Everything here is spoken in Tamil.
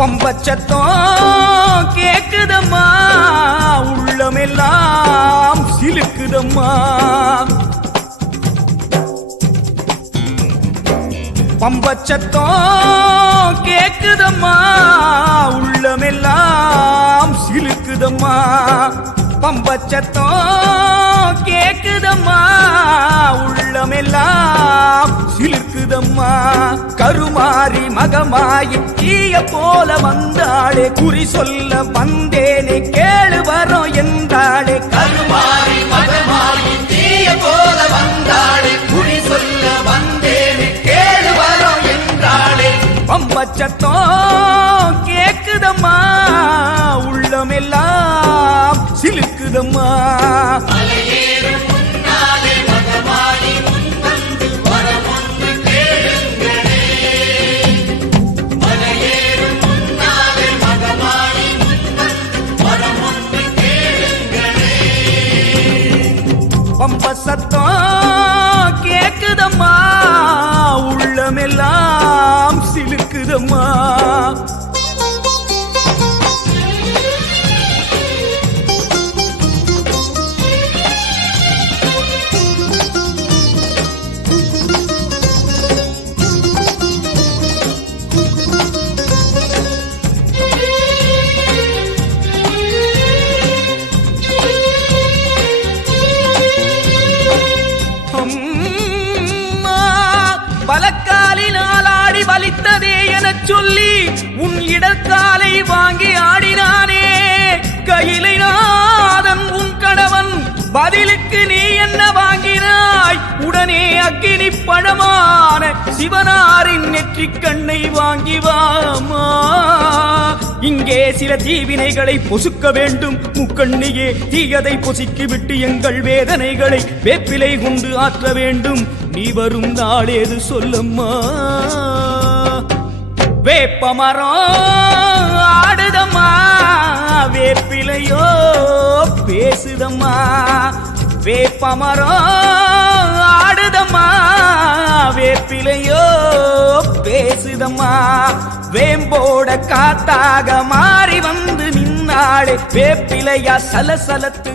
பம்பச்சத்தம் கேக்குதம்மா. உள்ளமெல்லாம் சிலுக்குதம்மா. பம்பச்சத்தம் கேக்குதம்மா. உள்ளமெல்லாம் சிலுக்குதம்மா. பம்பச்சத்தம் கேக்குதம்மா. உள்ளமெல்லாம் சிலிர்க்குதம்மா. கருமாறி மகமாயி தீய போல வந்தாளே குறி சொல்ல வந்தேனே கேளு வரோம் என்றாளே. கருமாறி மகமாயி தீய போல வந்தாளே குறி சொல்ல வந்தேனே கேளு வரோம் என்றாளே. பம்பச்சத்தம் கேக்குதம்மா. உள்ளமெல்லாம் சிலுக்குதம்மா மலையேறும் பம்ப சத்தம் கேக்குதம்மா. உள்ளமெல்லாம் சிலுக்குதம்மா. வலக்காலினால் ஆடி வலித்ததே எனச் சொல்லி உன் இடக்காலை வாங்கி ஆடினானே. கையிலை நாதன் உன் கணவன் பதிலுக்கு நீ என்ன வாங்கினாய்? உடனே அக்கினி பழமான சிவனாரின் நெற்றிக் கண்ணை வாங்கி வாமா. இங்கே சில தீவினைகளை பொசுக்க வேண்டும். முக்கண்ணியே தீயதை பொசுக்கிவிட்டு எங்கள் வேதனைகளை வேப்பிலை கொண்டு ஆற்ற வேண்டும். நீ வரும் நாளேது சொல்லம்மா? வேப்பமரம் ஆடுதம்மா? வேப்பிலையோ பேசுதம்மா? வேப்பமரம் வேம்போட காத்தாக மாறி வந்து நின்னாளே வேப்பிலையா சலசலத்து